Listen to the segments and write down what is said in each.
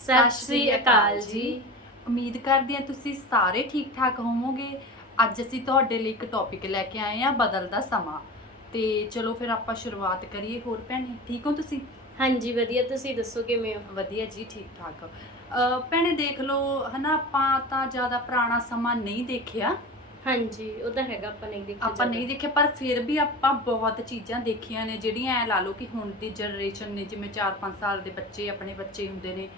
ਸਤਿ ਸ਼੍ਰੀ ਅਕਾਲ ਜੀ। ਉਮੀਦ ਕਰਦੇ ਹਾਂ ਤੁਸੀਂ ਸਾਰੇ ਠੀਕ ਠਾਕ ਹੋਵੋਗੇ। ਅੱਜ ਅਸੀਂ ਤੁਹਾਡੇ ਲਈ ਇੱਕ ਟੌਪਿਕ ਲੈ ਕੇ ਆਏ ਹਾਂ ਬਦਲਦਾ ਸਮਾਂ। ਤੇ ਚਲੋ ਫਿਰ ਆਪਾਂ ਸ਼ੁਰੂਆਤ ਕਰੀਏ ਹੋਰ ਭੈਣੇ ਠੀਕ ਹੋ ਤੁਸੀਂ? ਹਾਂਜੀ ਵਧੀਆ। ਤੁਸੀਂ ਦੱਸੋ ਕਿਵੇਂ ਹੋ? ਵਧੀਆ ਜੀ ਠੀਕ ਠਾਕ ਅਹ ਭੈਣੇ ਦੇਖ ਲਓ ਹਨਾ ਆਪਾਂ ਤਾਂ ਜ਼ਿਆਦਾ ਪੁਰਾਣਾ ਸਮਾਂ ਨਹੀਂ ਦੇਖਿਆ। ਹਾਂਜੀ ਉਹ ਤਾਂ ਹੈਗਾ ਆਪਾਂ ਨਹੀਂ ਦੇਖਿਆ ਆਪਾਂ ਨਹੀਂ ਦੇਖਿਆ ਪਰ ਫਿਰ ਵੀ ਆਪਾਂ ਬਹੁਤ ਚੀਜ਼ਾਂ ਦੇਖੀਆਂ ਨੇ ਜਿਹੜੀਆਂ ਐ ਲਾ ਲਓ ਕਿ ਹੁਣ ਦੀ ਜਨਰੇਸ਼ਨ ਨੇ ਜਿਵੇਂ 4-5 ਸਾਲ ਦੇ ਬੱਚੇ ਆਪਣੇ ਬੱਚੇ ਹੁੰਦੇ ਨੇ।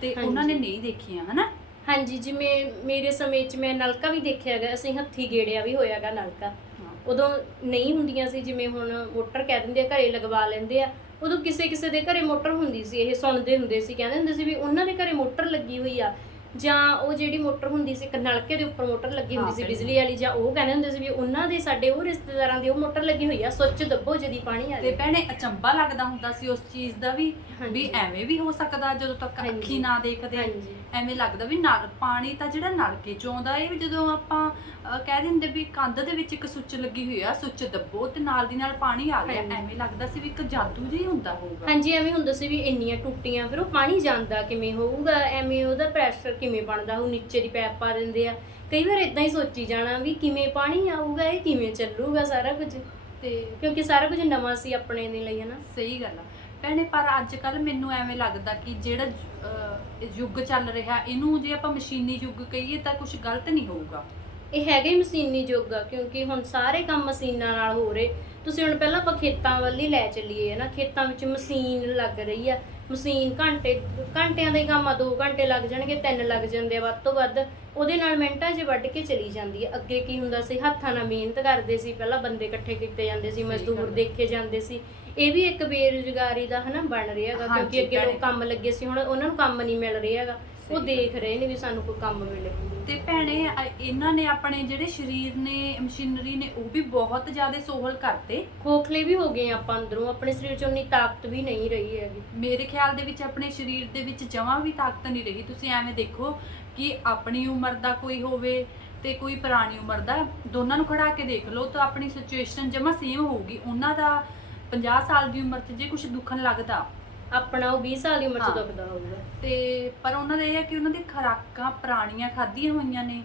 ਤੇ ਉਹਨਾਂ ਨੇ ਹਾਂਜੀ। ਨਹੀਂ ਦੇਖੀਆਂ ਹਨਾ? ਹਾਂਜੀ ਜਿਵੇਂ ਮੇਰੇ ਸਮੇਂ 'ਚ ਮੈਂ ਨਲਕਾ ਵੀ ਦੇਖਿਆ ਹੈਗਾ ਅਸੀਂ ਹੱਥੀ ਗੇੜਿਆ ਵੀ ਹੋਇਆਗਾ ਨਲਕਾ। ਉਦੋਂ ਨਹੀਂ ਹੁੰਦੀਆਂ ਸੀ ਜਿਵੇਂ ਹੁਣ ਮੋਟਰ ਕਹਿ ਦਿੰਦੇ ਆ ਘਰੇ ਲਗਵਾ ਲੈਂਦੇ ਆ ਉਦੋਂ ਕਿਸੇ ਕਿਸੇ ਦੇ ਘਰੇ ਮੋਟਰ ਹੁੰਦੀ ਸੀ ਇਹ ਸੁਣਦੇ ਹੁੰਦੇ ਸੀ ਕਹਿੰਦੇ ਹੁੰਦੇ ਸੀ ਵੀ ਉਹਨਾਂ ਦੇ ਘਰੇ ਮੋਟਰ ਲੱਗੀ ਹੋਈ ਆ ਜਾਂ ਉਹ ਜਿਹੜੀ ਮੋਟਰ ਹੁੰਦੀ ਸੀ ਇੱਕ ਨਲਕੇ ਦੇ ਉੱਪਰ ਮੋਟਰ ਲੱਗੀ ਹੁੰਦੀ ਸੀ। ਬਿਜਲੀ ਵਾਲੀ ਜਾਂ ਉਹ ਕਹਿੰਦੇ ਹੁੰਦੇ ਸੀ ਵੀ ਉਹਨਾਂ ਦੇ ਸਾਡੇ ਉਹ ਰਿਸ਼ਤੇਦਾਰਾਂ ਦੀ ਉਹ ਮੋਟਰ ਲੱਗੀ ਹੋਈ ਆ ਸੁੱਚ ਦੱਬੋ ਜਦੀ ਪਾਣੀ ਆ ਤੇ ਭੈਣੇ ਅਚੰਭਾ ਲੱਗਦਾ ਹੁੰਦਾ ਸੀ ਉਸ ਚੀਜ਼ ਦਾ ਵੀ। ਵੀ ਐਵੇਂ ਵੀ ਹੋ ਸਕਦਾ ਜਦੋਂ ਤੱਕ ਹਾਂਜੀ। ਅੱਖੀ ਨਾ ਦੇਖਦੇ ਹਾਂਜੀ ਐਵੇਂ ਲੱਗਦਾ ਵੀ ਨਲ ਪਾਣੀ ਤਾਂ ਜਿਹੜਾ ਨਲਕੇ ਚੋਂ ਆਉਂਦਾ ਇਹ ਵੀ ਜਦੋਂ ਆਪਾਂ ਅਹ, ਕਹਿ ਦਿੰਦੇ ਵੀ ਕੰਧ ਦੇ ਵਿੱਚ ਇੱਕ ਸੁੱਚ ਲੱਗੀ ਹੋਈ ਆ ਸੁੱਚ ਦੱਬੋ ਤੇ ਨਾਲ ਦੀ ਨਾਲ ਪਾਣੀ ਆ ਗਿਆ। ਹਾਂਜੀ। ਐਵੇਂ ਲੱਗਦਾ ਸੀ ਵੀ ਇੱਕ ਜਾਦੂ ਜਿਹਾ ਹੁੰਦਾ ਹੋਊਗਾ। ਹਾਂਜੀ ਐਵੇਂ ਹੁੰਦਾ ਸੀ ਵੀ ਇੰਨੀਆਂ ਟੁੱਟੀਆਂ ਫਿਰ ਉਹ ਪਾਣੀ ਜਾਂਦਾ ਕਿਵੇਂ ਹੋਊਗਾ ਐਵੇਂ ਉਹਦਾ ਪ੍ਰੈਸ਼ਰ ਕਿਵੇਂ ਬਣਦਾ ਉਹ ਨੀਚੇ ਦੀ ਪੈਪ ਪਾ ਦਿੰਦੇ ਆ। ਕਈ ਵਾਰ ਇਦਾਂ ਹੀ ਸੋਚੀ ਜਾਣਾ ਵੀ ਕਿਵੇਂ ਪਾਣੀ ਆਊਗਾ ਇਹ ਕਿਵੇਂ ਚੱਲੂਗਾ ਸਾਰਾ ਕੁਝ। ਤੇ ਕਿਉਂਕਿ ਸਾਰਾ ਕੁਝ ਨਵਾਂ ਸੀ ਆਪਣੇ ਦੇ ਲਈ ਹਨਾ। ਸਹੀ ਗੱਲ ਆ। ਭੈਣੇ ਪਰ ਅੱਜ ਕੱਲ ਮੈਨੂੰ ਐਵੇਂ ਲੱਗਦਾ ਕਿ ਜਿਹੜਾ ਅਹ, ਯੁੱਗ ਚੱਲ ਰਿਹਾ ਇਹਨੂੰ ਜੇ ਆਪਾਂ ਮਸ਼ੀਨੀ ਯੁੱਗ ਕਹੀਏ ਤਾਂ ਕੁਝ ਗਲਤ ਨਹੀਂ ਹੋਊਗਾ। ਇਹ ਹੈਗਾ ਹੀ ਮਸ਼ੀਨੀ ਯੁੱਗ ਆ ਕਿਉਂਕਿ ਹੁਣ ਸਾਰੇ ਕੰਮ ਮਸ਼ੀਨਾਂ ਨਾਲ ਹੋ ਰਹੇ। ਤੁਸੀਂ ਹੁਣ ਪਹਿਲਾਂ ਆਪਾਂ ਖੇਤਾਂ ਵੱਲ ਹੀ ਲੈ ਚੱਲੀਏ ਨਾ ਖੇਤਾਂ ਵਿੱਚ ਮਸ਼ੀਨ ਲੱਗ ਰਹੀ ਆ। ਮਸ਼ੀਨ ਘੰਟੇ ਘੰਟਿਆਂ ਦਾ ਕੰਮ ਆ 2 ਘੰਟੇ ਲੱਗ ਜਾਣਗੇ 3 ਲੱਗ ਜਾਂਦੇ ਆ ਵੱਧ ਤੋਂ ਵੱਧ। ਉਹਦੇ ਨਾਲ ਮਿੰਟਾਂ 'ਚ ਵੱਢ ਕੇ ਚਲੀ ਜਾਂਦੀ ਹੈ ਅੱਗੇ ਕੀ ਹੁੰਦਾ ਸੀ? ਹੱਥਾਂ ਨਾਲ ਮਿਹਨਤ ਕਰਦੇ ਸੀ। ਪਹਿਲਾਂ ਬੰਦੇ ਇਕੱਠੇ ਕੀਤੇ ਜਾਂਦੇ ਸੀ ਮਜ਼ਦੂਰ। ਦੇਖੇ ਜਾਂਦੇ ਸੀ। ਇਹ ਵੀ ਇੱਕ ਬੇਰੁਜ਼ਗਾਰੀ ਦਾ ਹਨਾ ਬਣ ਰਿਹਾ ਹੈਗਾ ਕਿਉਂਕਿ ਅੱਗੇ ਲੋਕ। ਕੰਮ ਲੱਗੇ ਸੀ ਹੁਣ ਉਹਨਾਂ ਨੂੰ ਕੰਮ ਨਹੀਂ ਮਿਲ ਰਿਹਾ ਹੈਗਾ ਉਹ। ਦੇਖ ਰਹੇ ਨੇ ਵੀ ਸਾਨੂੰ ਕੋਈ ਕੰਮ ਮਿਲੇ। ਤੇ ਭੈਣੇ ਇਹਨਾਂ ਨੇ ਆਪਣੇ ਜਿਹੜੇ ਸਰੀਰ ਨੇ ਮਸ਼ੀਨਰੀ ਨੇ ਉਹ ਵੀ ਬਹੁਤ ਜ਼ਿਆਦਾ ਸੋਹਲ ਕਰਤੇ। ਖੋਖਲੇ ਵੀ ਹੋ ਗਏ ਆਪਾਂ ਅੰਦਰੋਂ ਆਪਣੇ ਸਰੀਰ 'ਚ ਉਨੀ ਤਾਕਤ ਵੀ ਨਹੀਂ ਰਹੀ ਹੈਗੀ। ਮੇਰੇ ਖਿਆਲ ਦੇ ਵਿੱਚ ਆਪਣੇ ਸਰੀਰ ਦੇ ਵਿੱਚ ਜਮਾਂ ਵੀ ਤਾਕਤ ਨਹੀਂ ਰਹੀ। ਤੁਸੀਂ ਐਵੇਂ ਦੇਖੋ ਕਿ ਆਪਣੀ ਉਮਰ ਦਾ ਕੋਈ ਹੋਵੇ ਤੇ ਕੋਈ ਪੁਰਾਣੀ ਉਮਰ ਦਾ ਦੋਨਾਂ ਨੂੰ ਖੜਾ ਕੇ ਦੇਖ ਲਓ ਤਾਂ ਆਪਣੀ ਸਿਚੁਏਸ਼ਨ ਜਮਾਂ ਸੇਮ ਹੋਊਗੀ। ਉਹਨਾਂ ਦਾ 50 ਸਾਲ ਦੀ ਉਮਰ 'ਚ ਜੇ ਕੁਝ ਦੁੱਖਣ ਲੱਗਦਾ। ਆਪਣਾ ਉਹ 20 ਸਾਲ ਦੀ ਉਮਰ 'ਚ ਹਾਂ। ਦੁਖਦਾ ਹੋਊਗਾ। ਤੇ ਪਰ ਉਹਨਾਂ ਦਾ ਇਹ ਹੈ ਕਿ ਉਹਨਾਂ ਦੀ ਖੁਰਾਕਾਂ ਪੁਰਾਣੀਆਂ ਖਾਧੀਆਂ ਹੋਈਆਂ ਨੇ।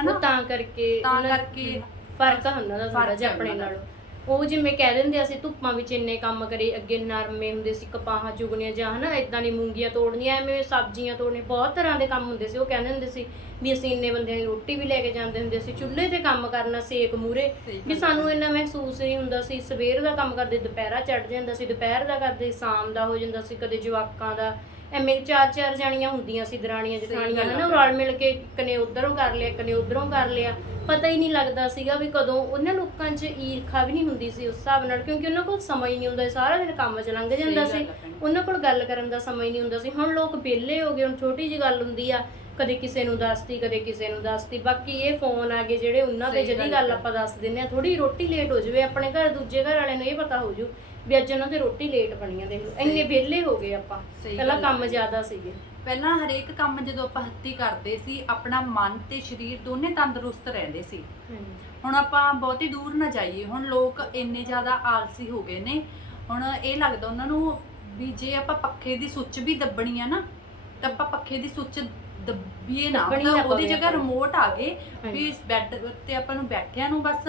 ਹਨਾ? ਉਹ ਤਾਂ ਕਰਕੇ ਤਾਂ ਉਹਨਾਂ- ਕਰਕੇ ਫ਼ਰਕ ਆ ਉਹਨਾਂ ਦਾ ਥੋੜਾ ਫ਼ਰਕ ਜਿਹਾ ਆਪਣੇ ਉਹਨਾਂ ਦਾ। ਨਾਲੋਂ। ਉਹ ਜਿਵੇਂ ਕਹਿ ਦਿੰਦੇ ਆ, ਅਸੀਂ ਧੁੱਪਾਂ ਵਿੱਚ ਇੰਨੇ ਕੰਮ ਕਰੇ ਅੱਗੇ ਨਰਮੇ ਹੁੰਦੇ ਸੀ ਕਪਾਹਾਂ ਚੁਗਣੀਆਂ ਜਾਂ ਹਨਾ ਇਦਾਂ ਦੀ ਮੂੰਗੀਆਂ ਤੋੜਨੀਆਂ ਐਵੇਂ ਸਬਜ਼ੀਆਂ ਤੋੜਨੀਆਂ ਬਹੁਤ ਤਰ੍ਹਾਂ ਦੇ ਕੰਮ ਹੁੰਦੇ ਸੀ। ਉਹ ਕਹਿੰਦੇ ਹੁੰਦੇ ਸੀ ਵੀ ਅਸੀਂ ਇੰਨੇ ਬੰਦਿਆਂ ਦੀ ਰੋਟੀ ਵੀ ਲੈ ਕੇ ਜਾਂਦੇ ਹੁੰਦੇ ਸੀ ਚੁੱਲ੍ਹੇ ਤੇ ਕੰਮ ਕਰਨਾ ਸੇਕ ਮੂਰੇ ਵੀ ਸਾਨੂੰ ਇੰਨਾ ਮਹਿਸੂਸ ਨਹੀਂ ਹੁੰਦਾ ਸੀ। ਸਵੇਰ ਦਾ ਕੰਮ ਕਰਦੇ ਦੁਪਹਿਰਾ ਚੜ ਜਾਂਦਾ ਸੀ ਦੁਪਹਿਰ ਦਾ ਕਰਦੇ ਸ਼ਾਮ ਦਾ ਹੋ ਜਾਂਦਾ ਸੀ ਕਦੇ ਜਵਾਕਾਂ ਦਾ ਐਵੇਂ ਚਾਰ ਚਾਰ ਜਾਣੀਆਂ ਹੁੰਦੀਆਂ ਸੀ ਦਰਾਣੀਆਂ ਜਠਾਣੀਆਂ ਹਨਾ ਉਹ ਰਲ ਮਿਲ ਕੇ ਇੱਕ ਨੇ ਉਧਰੋਂ ਕਰ ਲਿਆ ਇੱਕ ਨੇ ਉਧਰੋਂ ਕਰ ਲਿਆ। ਪਤਾ ਹੀ ਨਹੀਂ ਲੱਗਦਾ ਸੀਗਾ ਵੀ ਕਦੋਂ ਉਹਨਾਂ ਲੋਕਾਂ 'ਚ ਈਰਖਾ ਵੀ ਨਹੀਂ ਹੁੰਦੀ ਸੀ ਉਸ ਹਿਸਾਬ ਨਾਲ ਕਿਉਂਕਿ ਉਹਨਾਂ ਕੋਲ ਸਮਾਂ ਹੀ ਨਹੀਂ ਹੁੰਦਾ ਸੀ, ਸਾਰਾ ਦਿਨ ਕੰਮ 'ਚ ਲੰਘ ਜਾਂਦਾ ਸੀ। ਉਹਨਾਂ ਕੋਲ ਗੱਲ ਕਰਨ ਦਾ ਸਮਾਂ ਹੀ ਨਹੀਂ ਹੁੰਦਾ ਸੀ। ਹੁਣ ਲੋਕ ਵਿਹਲੇ ਹੋ ਗਏ ਹੁਣ ਛੋਟੀ ਜੀ ਗੱਲ ਹੁੰਦੀ ਆ ਕਦੇ ਕਿਸੇ ਨੂੰ ਦੱਸਤੀ ਕਦੇ ਕਿਸੇ ਨੂੰ ਦੱਸਤੀ। ਬਾਕੀ ਇਹ ਫੋਨ ਆ ਗਏ ਜਿਹੜੇ ਉਹਨਾਂ ਸਹੀ ਜਿਹੜੀ ਗੱਲ। ਆਪਾਂ ਦੱਸ ਦਿੰਨੇ ਆ। ਥੋੜੀ ਰੋਟੀ ਲੇਟ ਹੋ ਜਾਵੇ ਆਪਣੇ ਘਰ ਦੂਜੇ ਘਰ ਵਾਲਿਆਂ ਨੂੰ ਇਹ ਪਤਾ ਹੋ ਜੂ ਵੀ ਅੱਜ ਉਹਨਾਂ ਦੇ ਰੋਟੀ ਲੇਟ ਬਣੀ ਆ ਦੇਖ ਲਓ। ਇੰਨੇ ਵਿਹਲੇ ਹੋ ਗਏ ਆਪਾਂ। ਸਹੀ ਪਹਿਲਾਂ ਗੱਲ ਆ। ਕੰਮ ਜ਼ਿਆਦਾ ਸੀਗੇ। ਪਹਿਲਾਂ ਹਰੇਕ ਕੰਮ ਜਦੋਂ ਆਪਾਂ ਹੱਥੀਂ ਕਰਦੇ ਸੀ ਆਪਣਾ ਮਨ ਤੇ ਸਰੀਰ ਦੋਨੇ ਤੰਦਰੁਸਤ ਰਹਿੰਦੇ ਸੀ। ਹੁਣ ਆਪਾਂ ਬਹੁਤੀ ਦੂਰ ਨਾ ਜਾਈਏ। ਹੁਣ ਲੋਕ ਇੰਨੇ ਜ਼ਿਆਦਾ ਆਲਸੀ ਹੋ ਗਏ ਨੇ। ਹੁਣ ਇਹ ਲੱਗਦਾ ਉਹਨਾਂ ਨੂੰ ਵੀ ਜੇ ਆਪਾਂ ਪੱਖੇ ਦੀ ਸੁੱਚ ਵੀ ਦੱਬਣੀ ਆ ਨਾ ਤਾਂ ਆਪਾਂ ਪੱਖੇ ਦੀ ਸੁੱਚ ਦੱਬੀਏ ਨਾ। ਦੱਬਣੀ ਨਾ ਮਤਲਬ ਉਹਦੀ ਪਵੇ ਜਗ੍ਹਾ ਆਪਾਂ ਨੂੰ। ਰਿਮੋਟ ਆ ਗਏ ਹਾਂਜੀ। ਵੀ ਇਸ ਬੈੱਡ ਤੇ ਆਪਾਂ ਨੂੰ ਬੈਠਿਆਂ ਨੂੰ ਬਸ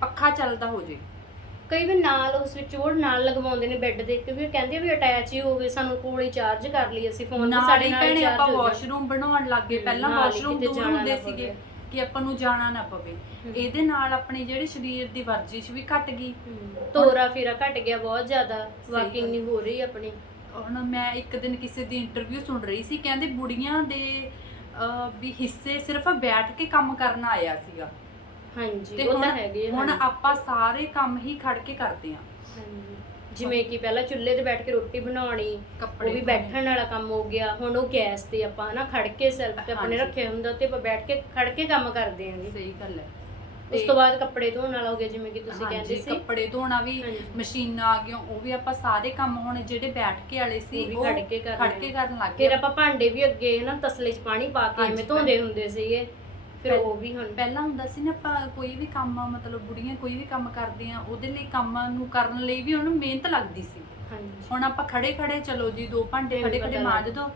ਪੱਖਾ ਚੱਲਦਾ ਹੋ ਜੇ। ਕਈ ਵਾਰ ਨਾਲ ਉਹ ਸਵਿਚ ਬੋਰਡ ਨਾਲ ਲਗਵਾਉਂਦੇ ਨੇ ਬੈੱਡ ਦੇ ਕਿਉਂਕਿ ਕਹਿੰਦੇ ਵੀ ਅਟੈਚ ਹੀ ਹੋਵੇ ਸਾਨੂੰ ਕੋਲ ਹੀ ਚਾਰਜ ਕਰ ਲਈ ਅਸੀਂ ਫੋਨ ਨਾਲ ਸਾਡੇ ਨਾਲ ਭੈਣੇ ਆਪਾਂ ਹੋ। ਵਾਸ਼ਰੂਮ ਬਣਾਉਣ ਲੱਗ ਪਹਿਲਾਂ ਨਾਲ ਹੀ ਵਾਸ਼ਰੂਮ ਕਿਤੇ ਦੂਰ ਜਾਣਾ ਹੁੰਦੇ ਨਾ ਸੀਗੇ ਪਵੇ। ਕਿ ਆਪਾਂ ਨੂੰ ਜਾਣਾ ਨਾ ਪਵੇ ਹਮ। ਇਹਦੇ ਨਾਲ ਆਪਣੇ ਜਿਹੜੇ ਸਰੀਰ ਦੀ ਵਰਜਿਸ਼ ਵੀ ਘਟ ਗਈ ਹਮ, ਤੋਰਾ ਫੇਰਾ ਘਟ ਗਿਆ ਬਹੁਤ ਜ਼ਿਆਦਾ ਵਾਕਿੰਗ ਗੱਲ। ਨਹੀਂ ਹੋ ਰਹੀ ਆਪਣੀ ਹੁਣ ਮੈਂ ਇੱਕ ਦਿਨ ਕਿਸੇ ਦੀ ਇੰਟਰਵਿਊ ਸੁਣ ਰਹੀ ਸੀ ਕਹਿੰਦੇ ਬੁੜੀਆਂ ਦੇ ਅਹ, ਵੀ ਹਿੱਸੇ ਸਿਰਫ ਬੈਠ ਕੇ ਕੰਮ ਕਰਨਾ ਆਇਆ ਸੀਗਾ ਹਾਂਜੀ ਤੇ ਉਹ ਹੁਣ ਤਾਂ ਹੈਗੇ ਆ, ਹੁਣ ਹਾਂਜੀ। ਆਪਾਂ ਸਾਰੇ ਕੰਮ ਹੀ ਖੜ ਕੇ ਕਰਦੇ ਆ ਹਾਂਜੀ। ਜਿਵੇਂ ਕਿ ਪਹਿਲਾਂ ਚੁੱਲ੍ਹੇ ਤੇ ਬੈਠ ਕੇ ਰੋਟੀ ਬਣਾਉਣੀ ਕੱਪੜੇ ਉਹ ਵੀ ਬੈਠਣ ਵਾਲਾ ਕੰਮ ਹੋ ਗਿਆ ਹੁਣ ਉਹ ਗੈਸ ਤੇ ਆਪਾਂ ਹਨਾ ਖੜ ਕੇ ਸੈਲਫ ਤੇ ਆਪਣੇ ਹਾਂਜੀ। ਰੱਖੇ ਹੁੰਦਾ ਤੇ ਆਪਾਂ ਬੈਠ ਕੇ ਖੜ ਕੇ ਕੰਮ ਕਰਦੇ ਆਂਗੇ ਸਹੀ ਗੱਲ ਹੈ। ਉਸ ਤੇ- ਬਾਅਦ ਕੱਪੜੇ ਧੋਣ ਵਾਲਾ ਹੋ ਗਿਆ ਜਿਵੇਂ ਕਿ ਤੁਸੀਂ ਹਾਂਜੀ, ਕਹਿੰਦੇ ਸੀ। ਕੱਪੜੇ ਧੋਣਾ ਵੀ ਹਾਂਜੀ। ਮਸ਼ੀਨਾਂ ਆ ਗਈਆਂ ਉਹ ਵੀ ਆਪਾਂ ਸਾਰੇ ਕੰਮ ਹੁਣ ਜਿਹੜੇ ਬੈਠ ਕੇ ਵਾਲੇ ਸੀ ਉਹ ਵੀ ਖੜ ਕੇ ਕਰਨੇ ਖੜ ਕੇ ਕਰਨ ਲੱਗ ਫਿਰ ਗਏ। ਆਪਾਂ ਭਾਂਡੇ ਵੀ ਅੱਗੇ ਹਨਾ ਤਸਲੇ 'ਚ ਪਾਣੀ ਪਾ ਕੇ ਹਾਂਜੀ, ਐਵੇਂ ਧੋਂਦੇ ਹੁੰਦੇ ਸੀਗੇ। ਫਿਰ ਉਹ ਵੀ ਹੁਣ ਪਹਿਲਾਂ ਹੁੰਦਾ ਸੀ ਨਾ ਆਪਾਂ ਕੋਈ ਵੀ ਕੰਮ ਮਤਲਬ ਬੁੜੀਆਂ ਕੋਈ ਵੀ ਕੰਮ ਕਰਦੀਆਂ ਉਹਦੇ ਲਈ ਕੰਮ ਨੂੰ ਕਰਨ ਲਈ ਵੀ ਉਹਨੂੰ ਮਿਹਨਤ ਲੱਗਦੀ ਸੀ। ਹਾਂਜੀ। ਹੁਣ ਆਪਾਂ ਖੜੇ ਖੜੇ ਚਲੋ ਜੀ ਦੋ ਭਾਂਡੇ ਖੜੇ ਖੜੇ ਮਾਂਜ ਦੋ।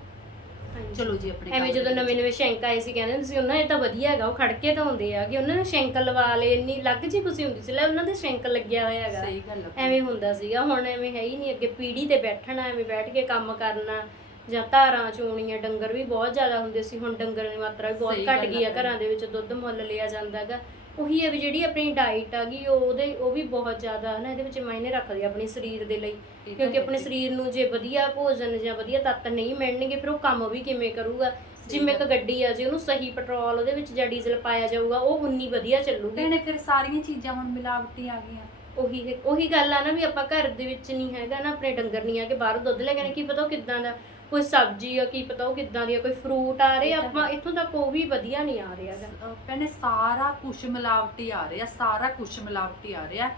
ਚਲੋ ਜੀ ਆਪਣੇ ਐਵੇਂ ਜਦੋਂ ਨਵੇਂ ਨਵੇਂ ਸ਼ੈਂਕ ਆਏ ਸੀ ਕਹਿੰਦੇ ਹੁੰਦੇ ਸੀ ਉਹਨਾਂ ਇਹ ਤਾਂ ਵਧੀਆ ਹੈਗਾ ਉਹ ਖੜਕੇ ਤਾਂ ਹੁੰਦੇ ਆ ਕਿ ਉਹਨਾਂ ਨੇ ਸ਼ੈਂਕ ਲਵਾ ਲਏ ਇੰਨੀ ਲੱਗ ਜੀ ਖੁਸ਼ੀ ਹੁੰਦੀ ਸੀ ਲੈ ਉਹਨਾਂ ਦੇ ਸ਼ੈਂਕ ਲੱਗਿਆ ਹੋਇਆ ਹੈਗਾ। ਸਹੀ ਗੱਲ ਐਵੇਂ ਹੁੰਦਾ ਸੀਗਾ ਹੁਣ ਐਵੇਂ ਹੈ ਹੀ ਨਹੀਂ ਅੱਗੇ ਪੀੜੀ ਤੇ ਬੈਠਣਾ ਐਵੇਂ ਬੈਠ ਕੇ ਕੰਮ ਕਰਨਾ। ਜਾਂ ਧਾਰਾਂ ਚੋਣੀਆਂ ਡੰਗਰ ਵੀ ਬਹੁਤ ਜ਼ਿਆਦਾ ਹੁੰਦੇ ਸੀ ਹੁਣ ਡੰਗਰ ਦੀ ਮਾਤਰਾ ਵੀ ਬਹੁਤ ਘਟ ਗਈ ਆ ਘਰਾਂ ਦੇ ਵਿੱਚ ਦੁੱਧ ਮੁੱਲ ਲਿਆ ਜਾਂਦਾ ਹੈਗਾ। ਉਹੀ ਹੈ ਵੀ ਜਿਹੜੀ ਆਪਣੀ ਡਾਈਟ ਉਹ ਉਹਦੇ ਉਹ ਵੀ ਬਹੁਤ ਜ਼ਿਆਦਾ ਨਾ ਇਹਦੇ ਵਿੱਚ ਮਾਇਨੇ ਰੱਖਦੀ ਆ ਆਪਣੇ ਸਰੀਰ ਦੇ ਲਈ। ਕਿਉਂਕਿ ਆਪਣੇ। ਸਰੀਰ ਨੂੰ ਜੇ ਵਧੀਆ ਭੋਜਨ ਜਾਂ ਵਧੀਆ ਤੱਤ ਨਹੀਂ ਮਿਲਣਗੇ ਫਿਰ ਉਹ ਕੰਮ ਵੀ ਕਿਵੇਂ ਕਰੂਗਾ? ਜਿਵੇਂ ਇੱਕ ਗੱਡੀ ਆ ਜੇ ਉਹਨੂੰ ਸਹੀ ਪੈਟਰੋਲ ਉਹਦੇ ਵਿੱਚ ਜਾਂ ਡੀਜ਼ਲ ਪਾਇਆ ਜਾਊਗਾ ਉਹ ਉਨੀ ਵਧੀਆ ਚੱਲੂਗੀ। ਭੈਣੇ ਫਿਰ ਸਾਰੀਆਂ ਚੀਜ਼ਾਂ ਹੁਣ ਮਿਲਾਵਟੀ ਆ ਗਈਆਂ। ਉਹੀ ਉਹੀ ਗੱਲ ਆ ਨਾ ਵੀ ਆਪਾਂ ਘਰ ਦੇ ਵਿੱਚ ਨਹੀਂ ਹੈਗਾ ਨਾ ਆਪਣੇ ਡੰਗਰ ਨਹੀਂ ਆ ਕਿ ਬਾਹਰੋਂ ਦੁੱਧ ਲੈ ਕੇ ਕੀ ਪਤਾ ਉਹ ਕਿੱਦਾਂ ਦਾ ਕੋਈ ਸਬਜ਼ੀ ਆ ਕੀ ਪਤਾ ਉਹ ਕਿੱਦਾਂ ਦੀ ਆ ਕੋਈ ਫਰੂਟ ਆ ਰਿਹਾ ਆਪਾਂ ਇੱਥੋਂ ਤੱਕ ਉਹ ਵੀ ਵਧੀਆ ਨਹੀਂ ਆ ਰਿਹਾ ਅਹ ਭੈਣੇ ਸਾਰਾ ਕੁਝ ਮਿਲਾਵਟੀ ਆ ਰਿਹਾ ਸਾਰਾ ਕੁਝ ਮਿਲਾਵਟੀ ਆ ਰਿਹਾ।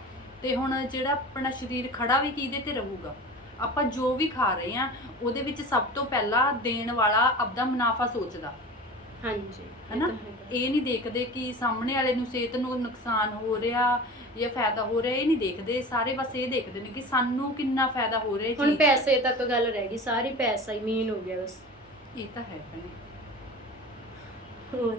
ਤੇ ਹੁਣ ਜਿਹੜਾ ਆਪਣਾ ਸਰੀਰ ਖੜਾ ਵੀ ਕਿਹਦੇ ਤੇ ਰਹੂਗਾ? ਆਪਾਂ ਜੋ ਵੀ ਖਾ ਰਹੇ ਆ ਉਹਦੇ ਵਿੱਚ ਸਭ ਤੋਂ ਪਹਿਲਾਂ ਦੇਣ ਵਾਲਾ ਆਪਦਾ ਮੁਨਾਫਾ ਸੋਚਦਾ। ਹਾਂਜੀ ਇਹ ਹਨਾ? ਤਾਂ ਹੈਗਾ। ਇਹ ਨਹੀਂ ਦੇਖਦੇ ਕਿ ਸਾਹਮਣੇ ਵਾਲੇ ਨੂੰ ਸਿਹਤ ਨੂੰ ਨੁਕਸਾਨ ਹੋ ਰਿਹਾ ਜਾਂ ਫਾਇਦਾ ਹੋ ਰਿਹਾ ਇਹ ਨਹੀਂ ਦੇਖਦੇ ਸਾਰੇ ਬਸ ਇਹ ਦੇਖਦੇ ਨੇ ਕਿ ਸਾਨੂੰ ਕਿੰਨਾ ਫਾਇਦਾ ਹੋ ਰਿਹਾ ਹੁਣ। ਪੈਸੇ ਤੱਕ ਗੱਲ ਰਹਿ ਗਈ ਸਾਰੀ ਪੈਸਾ ਹੀ ਮੇਨ ਹੋ ਗਿਆ ਬਸ। ਇਹ ਤਾਂ ਹੈ ਭੈਣੇ। ਹੋਰ?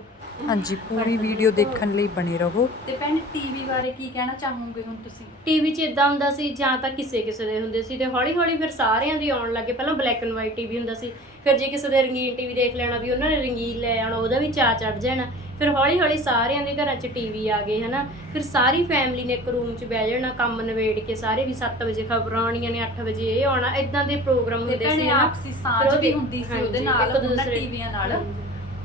ਹਾਂਜੀ ਪੂਰੀ ਵੀਡੀਓ ਦੇਖਣ ਲਈ ਬਣੇ ਰਹੋ। ਤੇ ਭੈਣੇ ਟੀਵੀ ਬਾਰੇ ਕੀ ਕਹਿਣਾ ਚਾਹੋਗੇ ਹੁਣ ਤੁਸੀਂ? ਟੀਵੀ 'ਚ ਇਦਾਂ ਹੁੰਦਾ ਸੀ ਜਾਂ ਤਾਂ ਕਿਸੇ ਕਿਸੇ ਦੇ ਹੁੰਦੇ ਸੀ ਤੇ ਹੌਲੀ ਹੌਲੀ ਫਿਰ ਸਾਰਿਆਂ ਦੇ ਆਉਣ ਲੱਗੇ। ਪਹਿਲਾਂ ਬਲੈਕ ਐਂਡ ਵਾਈਟ ਟੀਵੀ ਹੁੰਦਾ ਸੀ ਫਿਰ ਜੇ ਕਿਸੇ ਦੇ ਰੰਗੀਨ ਟੀਵੀ ਦੇਖ ਲੈਣਾ ਵੀ ਉਹਨਾਂ ਨੇ ਰੰਗੀਨ ਲੈ ਆਉਣਾ ਉਹਦਾ ਵੀ ਚਾਅ ਚੜ ਜਾਣਾ। ਫਿਰ ਹੌਲੀ ਹੌਲੀ ਸਾਰਿਆਂ ਦੇ ਘਰਾਂ 'ਚ ਟੀਵੀ ਆ ਗਏ ਹਨਾ? ਫਿਰ ਸਾਰੀ ਫੈਮਿਲੀ ਨੇ ਇੱਕ ਰੂਮ 'ਚ ਬਹਿ ਜਾਣਾ ਕੰਮ ਨਵੇੜ ਕੇ ਸਾਰੇ ਵੀ 7 ਵਜੇ ਖਬਰਾਂ ਆਉਣੀਆਂ ਨੇ 8 ਵਜੇ ਇਹ ਆਉਣਾ ਇਦਾਂ ਦੇ ਪ੍ਰੋਗਰਾਮ ਹੁੰਦੇ ਸੀ ਹਨਾ? ਆਪਸੀ ਸਾਂਝ ਵੀ ਹੁੰਦੀ ਸੀ ਉਹਦੇ ਨਾਲ ਇੱਕ ਉਹਨਾਂ ਦੂਸਰੇ- ਟੀਵੀਆਂ ਨਾਲ।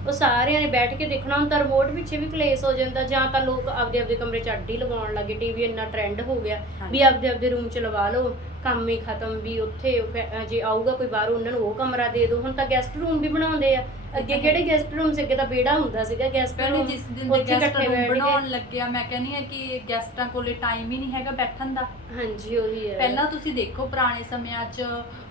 ਉਹ ਸਾਰਿਆਂ ਨੇ ਬੈਠ ਕੇ ਦੇਖਣਾ ਹੁਣ ਤਾਂ ਰਿਮੋਟ ਪਿੱਛੇ ਵੀ ਕਲੇਸ਼ ਹੋ ਜਾਂਦਾ ਜਾਂ ਤਾਂ ਲੋਕ ਆਪਦੇ ਆਪਦੇ ਕਮਰੇ 'ਚ ਅੱਡ ਲਗਾਉਣ ਲੱਗੇ ਟੀਵੀ ਇੰਨਾ ਟ੍ਰੈਂਡ ਹੋ ਗਿਆ ਵੀ ਆਪਦੇ ਆਪਦੇ ਰੂਮ 'ਚ ਲਵਾ ਲਓ। ਕੰਮ ਹੀ ਖਤਮ ਵੀ ਉੱਥੇ ਫੈ- ਜੇ ਆਊਗਾ ਕੋਈ ਬਾਹਰੋਂ ਉਹਨਾਂ ਨੂੰ ਉਹ ਕਮਰਾ ਦੇ ਦਿਓ। ਹੁਣ ਤਾਂ ਗੈਸਟ ਰੂਮ ਵੀ ਬਣਾਉਂਦੇ ਆ। ਅੱਗੇ ਕਿਹੜੇ ਗੈਸਟ ਰੂਮ ਸੀ? ਅੱਗੇ ਤਾਂ ਵਿਹੜਾ ਹੁੰਦਾ ਸੀਗਾ ਗੈਸਟ ਰੂਮ ਜਿਸ ਦਿਨ ਦੇ ਉੱਥੇ ਗੈਸਟ ਇਕੱਠੇ ਰੂਮ ਬੈਠ ਕੇ ਬਣਾਉਣ ਲੱਗਿਆ ਮੈਂ ਕਹਿੰਨੀ ਆ ਕਿ ਗੈਸਟਾਂ ਕੋਲੇ ਟਾਈਮ ਹੀ ਨਹੀਂ ਹੈਗਾ ਬੈਠਣ ਦਾ। ਹਾਂਜੀ ਉਹੀ ਹੈ। ਪਹਿਲਾਂ ਤੁਸੀਂ ਦੇਖੋ ਪੁਰਾਣੇ ਸਮਿਆਂ 'ਚ